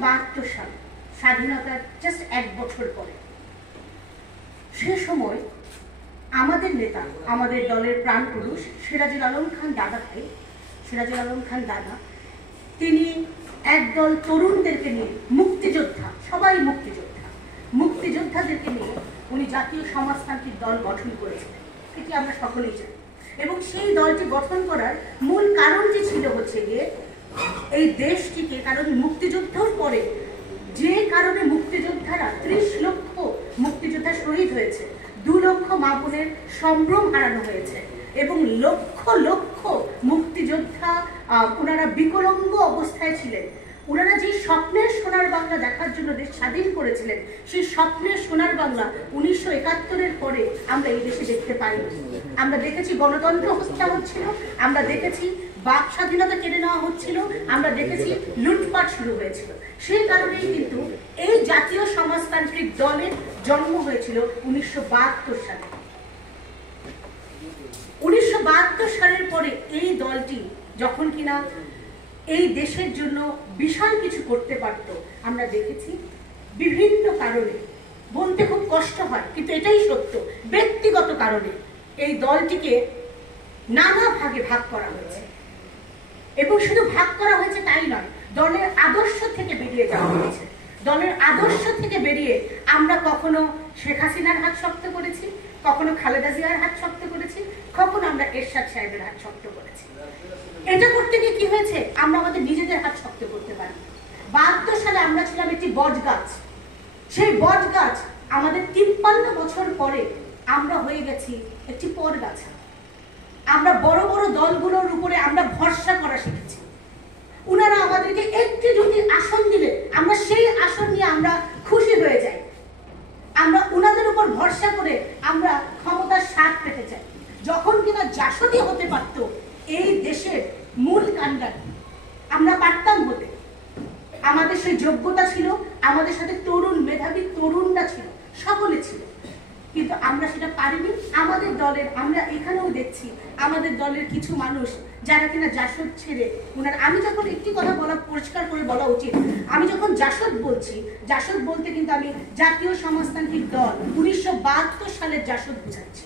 1972 সাল স্বাধীনতার জাস্ট 1 বছর পরে সে সময় আমাদের নেতা, আমাদের দলের প্রাণ পুরুষ সিরাজুল আলম খান দাদা ভাই, সিরাজুল আলম খান দাদা, তিনি একদল তরুণদেরকে নিয়ে, মুক্তিযোদ্ধা, সবাই মুক্তিযোদ্ধাদেরকে নিয়ে উনি জাতীয় সমাজতান্ত্রিক দল গঠন করেছিলেন। এটি আমরা সকলেই জানি। এবং সেই দলটি গঠন করার মূল কারণটি ছিল হচ্ছে গিয়ে এই দেশটিকে, কারণ মুক্তিযুদ্ধের পরে যে কারণে মুক্তিযোদ্ধারা 30 লক্ষ মুক্তিযোদ্ধা শহীদ হয়েছে, 2 লক্ষ মা বোনের সম্ভ্রম হারানো হয়েছে এবং লক্ষ লক্ষ মুক্তিযোদ্ধা ওনারা বিকলাঙ্গ অবস্থায় ছিলেন। ওনারা যে স্বপ্নের সোনার বাংলা দেখার জন্য দেশ স্বাধীন করেছিলেন, সেই স্বপ্নের সোনার বাংলা 1971-এর পরে আমরা এই দেশে দেখতে পাইনি। আমরা দেখেছি গণতন্ত্র হত্যা হচ্ছিল, আমরা দেখেছি বাক স্বাধীনতা কেড়ে নেওয়া হচ্ছিল, আমরা দেখেছি লুটপাট শুরু হয়েছিল। সেই কারণেই কিন্তু এই জাতীয় সমাজতান্ত্রিক দলের জন্ম হয়েছিল 1972 সালে। 1972 সালের পরে এই দলটি যখন কিনা এই দেশের জন্য বিশাল কিছু করতে পারত, আমরা দেখেছি বিভিন্ন কারণে, বলতে খুব কষ্ট হয় কিন্তু এটাই সত্য, ব্যক্তিগত কারণে এই দলটিকে নানা ভাগে ভাগ করা হয়েছে। এবং শুধু ভাগ করা হয়েছে তাই নয়, দলের আদর্শ থেকে বেরিয়ে যাওয়া হয়েছে। দলের আদর্শ থেকে বেরিয়ে আমরা কখনো শেখ হাসিনার হাত শক্ত করেছি, কখনো খালেদা জিয়ার হাত শক্ত করেছি, কখনো আমরা এরশাদ সাহেবের হাত শক্ত করেছি। এটা করতে গিয়ে কি হয়েছে, আমরা আমাদের নিজেদের হাত শক্ত করতে পারি। 72 সালে আমরা ছিলাম একটি বট গাছ, সেই বট গাছ আমাদের 53 বছর পরে আমরা হয়ে গেছি একটি পরগাছা। আমরা বড় বড় দলগুলোর উপরে আমরা ভরসা করা শিখেছি। উনারা আমাদেরকে একটি যদি আসন দিলে আমরা সেই আসন নিয়ে আমরা খুশি হয়ে যাই। আমরা উনাদের উপর ভরসা করে আমরা ক্ষমতার স্বাদ পেতে চাই। যখন কিনা জাসতি হতে পারত এই দেশের মূল কাণ্ডার, আমরা পারতাম হতে, আমাদের সেই যোগ্যতা ছিল, আমাদের সাথে তরুণ মেধাবী তরুণরা ছিল, সকলে ছিল, কিন্তু আমরা সেটা পারিনি। আমাদের দলের, আমরা এখানেও দেখছি আমাদের দলের কিছু মানুষ যারা কিনা জাসদ ছেড়ে ওনার, আমি যখন একটি কথা বলা পরিষ্কার করে বলা উচিত, আমি যখন জাসদ বলছি, জাসদ বলতে কিন্তু আমি জাতীয় সমাজতান্ত্রিক দল 1972 সালের জাসদ বুঝাচ্ছি।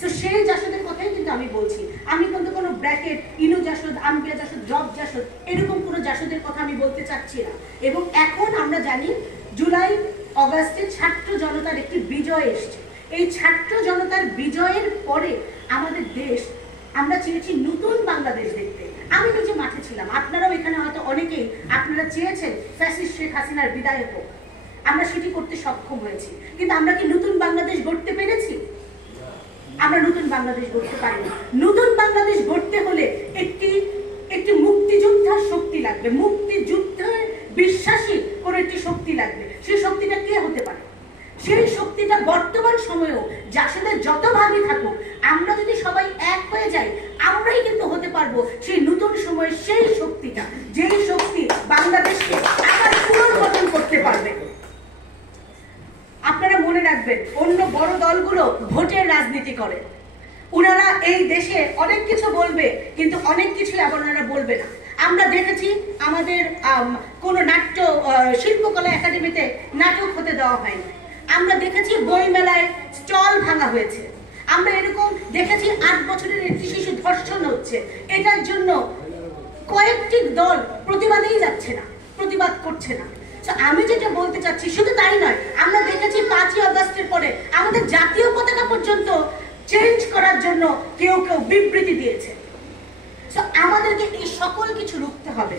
তো সেই জাসদের কথাই কিন্তু আমি বলছি। আমি কিন্তু কোনো ব্র্যাকেট ইনু জাসদ, আম্বিয়া জাসদ, জব জাসদ এরকম কোনো জাসদের কথা আমি বলতে চাচ্ছি না। এবং এখন আমরা জানি জুলাই অগাস্টে ছাত্র জনতার একটি বিজয় এসছে। এই ছাত্র জনতার বিজয়ের পরে আমাদের দেশ, আমরা চেয়েছি নতুন বাংলাদেশ দেখতে। আমি নিজে মাঠে ছিলাম, আপনারাও এখানে হয়তো অনেকেই আপনারা চেয়েছেন ফ্যাসিস্ট শেখ হাসিনার বিদায় হোক, আমরা সেটি করতে সক্ষম হয়েছি। কিন্তু আমরা কি নতুন বাংলাদেশ গড়তে পেরেছি? আমরা নতুন বাংলাদেশ গড়তে পারিনি। নতুন বাংলাদেশ গড়তে হলে একটি মুক্তিযোদ্ধার শক্তি লাগবে, মুক্তিযুদ্ধের বিশ্বাসী কোন একটি শক্তি লাগবে। সেই শক্তিটা কে হতে পারে? সেই শক্তিটা বর্তমান সময়েও জাসদের যত ভাগই থাকুক, আমরা যদি সবাই এক হয়ে যাই, আমরাই কিন্তু হতে পারবো সেই নতুন সময়ের সেই শক্তিটা, যেই শক্তি বাংলাদেশকে আবার পুনর্গঠন করতে পারবে। আপনারা মনে রাখবেন, অন্য বড় দলগুলো ভোটের রাজনীতি করে। ওনারা এই দেশে অনেক কিছু বলবে, কিন্তু অনেক কিছুই আবার ওনারা বলবে না। আমরা দেখেছি আমাদের কোনো নাট্য শিল্পকলা একাডেমিতে নাটক হতে দেওয়া হয়নি। আমরা দেখেছি বই মেলায় স্টল ভাঙা হয়েছে। আমরা এরকম দেখেছি 8 বছরের একটি শিশু ধর্ষণ হচ্ছে। এটার জন্য কয়েকটি দল প্রতিবাদেই যাচ্ছে না, প্রতিবাদ করছে না। আমি যেটা বলতে চাচ্ছি, শুধু তাই নয়, আমরা দেখেছি 5ই আগস্টের পরে আমাদের জাতীয় পতাকা পর্যন্ত চেঞ্জ করার জন্য কেউ কেউ বিবৃতি দিয়েছে। আমাদেরকে এই সকল কিছু রুখতে হবে।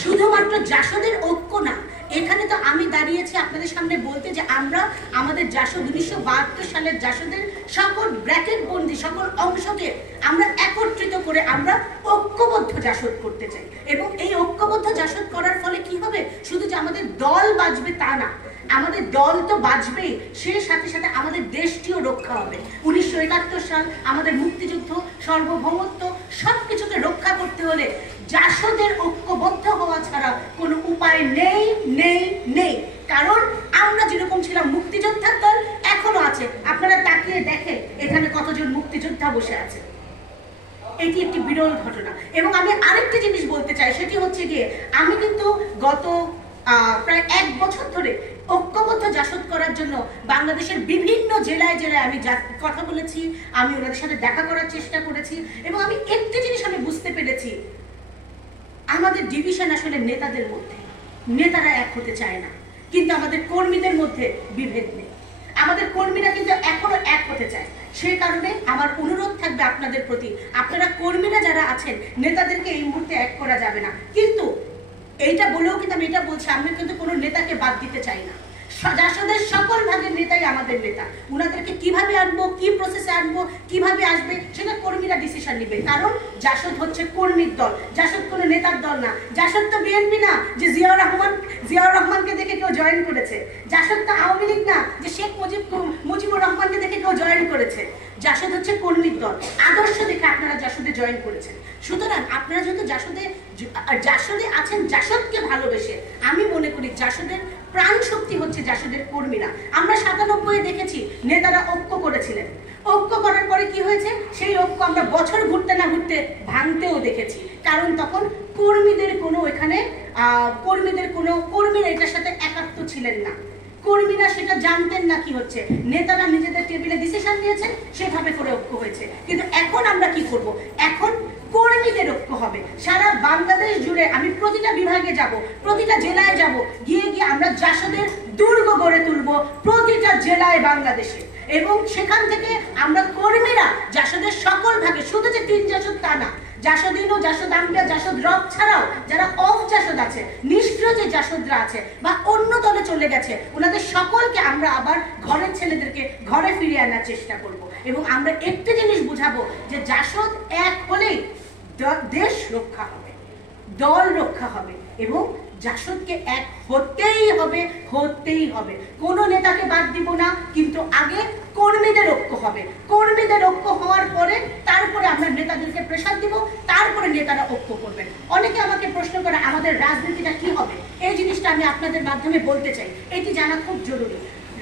শুধুমাত্র জাসদের ঐক্য না, এখানে তো আমি দাঁড়িয়েছি আপনাদের সামনে বলতে যে আমরা আমাদের জাসদ 1972 সালের জাসদের সকল ব্র্যাকেট বন্দি সকল অংশকে আমরা একত্রিত করে আমরা ঐক্যবদ্ধ জাসদ করতে চাই। এবং এই ঐক্যবদ্ধ জাসদ করার ফলে কি হবে, শুধু যে আমাদের দল বাঁচবে তা না, আমাদের দল তো বাঁচবেই, সে সাথে সাথে আমাদের দেশটিও রক্ষা হবে। 1971 সাল আমাদের মুক্তিযুদ্ধ, সার্বভৌমত্ব সবকিছুকে রক্ষা করতে হলে জাসদের ঐক্যবদ্ধ হওয়া ছাড়া কোনো উপায় নেই নেই নেই। কারণ আমরা যেরকম ছিলাম মুক্তিযোদ্ধার দল, এখনো আছে। আপনারা তাকিয়ে দেখেন এখানে কতজন মুক্তিযোদ্ধা বসে আছে। এটি একটি বিরল ঘটনা। এবং আমি আরেকটি জিনিস বলতে চাই, সেটি হচ্ছে গিয়ে আমি কিন্তু গত প্রায় 1 বছর ধরে ঐক্যবদ্ধ জাসদ করার জন্য বাংলাদেশের বিভিন্ন জেলায় জেলায় আমি কথা বলেছি, আমি ওনাদের সাথে দেখা করার চেষ্টা করেছি এবং আমি একটি জিনিস আমি বুঝতে পেরেছি, আমাদের ডিভিশন আসলে নেতাদের মধ্যে, নেতারা এক হতে চায় না, কিন্তু আমাদের কর্মীদের মধ্যে বিভেদ নেই। আমাদের কর্মীরা কিন্তু এখনো এক হতে চায়। সেই কারণে আমার অনুরোধ থাকবে আপনাদের প্রতি, আপনারা কর্মীরা যারা আছেন, নেতাদেরকে এই মুহূর্তে এক করা যাবে না। কিন্তু এইটা বলেও কিন্তু আমি এটা বলছি, আমি কিন্তু কোনো নেতাকে বাদ দিতে চাই না। জাসদের সকল ভাগের নেতাই আমাদের নেতা। উনাদেরকে কিভাবে আনবো, কি প্রসেসে আনবো, কিভাবে আসবে, সেটা কর্মীরা ডিসিশন নেবে। কারণ জাসদ হচ্ছে কর্মীর দল, জাসদ কোনো নেতার দল না। জাসদ তো বিএনপি না যে জিয়াউর রহমানকে দেখে কেউ জয়েন করেছে। জাসদ তো আওয়ামী লীগ না যে শেখ মুজিবুর রহমানকে দেখে কেউ জয়েন করেছে। জাসদ হচ্ছে কর্মীর দল, আদর্শ দেখে আপনারা জাসদে জয়েন করেছেন। সুতরাং আপনারা যেহেতু জাসদে আছেন, জাসদকে ভালোবেসে, আমি মনে করি জাসদের প্রাণ শক্তি হচ্ছে জাসদের কর্মীরা। আমরা 97-এ দেখেছি নেতারা ঐক্য করেছিলেন, ঐক্য করার পরে কি হয়েছে, সেই ঐক্য আমরা বছর ঘুরতে না ঘুরতে ভাঙতেও দেখেছি। কারণ তখন কর্মীদের কোনো এখানে কর্মীরা এটার সাথে একাত্ম ছিলেন না, কর্মীরা সেটা জানতেন না কি হচ্ছে। নেতারা নিজেদের টেবিলে ডিসিশন নিয়েছেন, সেভাবে করে ঐক্য হয়েছে। কিন্তু এখন আমরা কি করব, এখন কর্মীদের ঐক্য হবে। সারা বাংলাদেশ জুড়ে আমি প্রতিটা বিভাগে যাব, প্রতিটা জেলায় যাব, গিয়ে আমরা জাসদের দুর্গ গড়ে তুলব প্রতিটা জেলায় বাংলাদেশে। এবং সেখান থেকে আমরা কর্মীরা জাসদের সকল ভাগে, শুধু যে 3 জাসদ তা না, জাসদিন ও জাসদ আম্বিয়া, জাসদ রব ছাড়াও যারা অফ জাসদ আছে, নিষ্ক্রিয় যে জাসদরা আছে বা অন্য দলে চলে গেছে, ওনাদের সকলকে আমরা আবার ঘরের ছেলেদেরকে ঘরে ফিরিয়ে আনার চেষ্টা করব। এবং আমরা একটা জিনিস বুঝাবো যে জাসদ এক হলেই দেশ রক্ষা হবে, দল রক্ষা হবে এবং জাসদকে এক হতেই হবে। কোনো নেতাকে বাদ দিব না, কিন্তু আগে কর্মীদের ঐক্য হবে। কর্মীদের ঐক্য হওয়ার পরে তারপরে আমরা নেতাদেরকে প্রেসার দিব, তারপরে নেতারা ঐক্য করবেন। অনেকে আমাকে প্রশ্ন করে আমাদের রাজনীতিটা কি হবে, এই জিনিসটা আমি আপনাদের মাধ্যমে বলতে চাই, এটি জানা খুব জরুরি।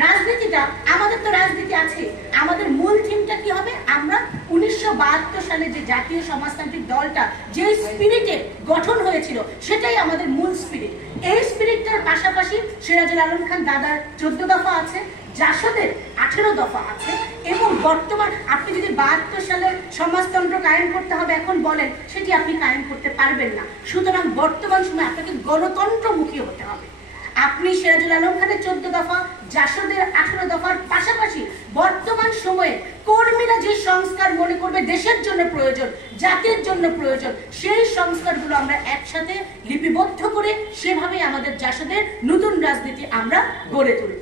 রাজনীতিটা, আমাদের তো রাজনীতি আছে, আমাদের মূল থিমটা কি হবে, আমরা 1972 সালে যে জাতীয় সমাজতান্ত্রিক দলটা যে স্পিরিটে গঠন হয়েছিল, সেটাই আমাদের মূল স্পিরিট। এই স্পিরিটটার পাশাপাশি সিরাজুল আলম খান দাদার 14 দফা আছে, জাসদের 18 দফা আছে। এবং বর্তমান আপনি যদি 72 সালের সমাজতন্ত্র কায়েম করতে হবে এখন বলেন, সেটি আপনি কায়েম করতে পারবেন না। সুতরাং বর্তমান সময় আপনাকে গণতন্ত্রমুখী হতে হবে। আপনি সিরাজুল আলম খানের 14 দফা, জাসদের 18 দফার পাশাপাশি বর্তমান সময়ে কর্মীরা যে সংস্কার মনে করবে দেশের জন্য প্রয়োজন, জাতির জন্য প্রয়োজন, সেই সংস্কারগুলো আমরা একসাথে লিপিবদ্ধ করে সেভাবেই আমাদের জাসদের নতুন রাজনীতি আমরা গড়ে তুলব।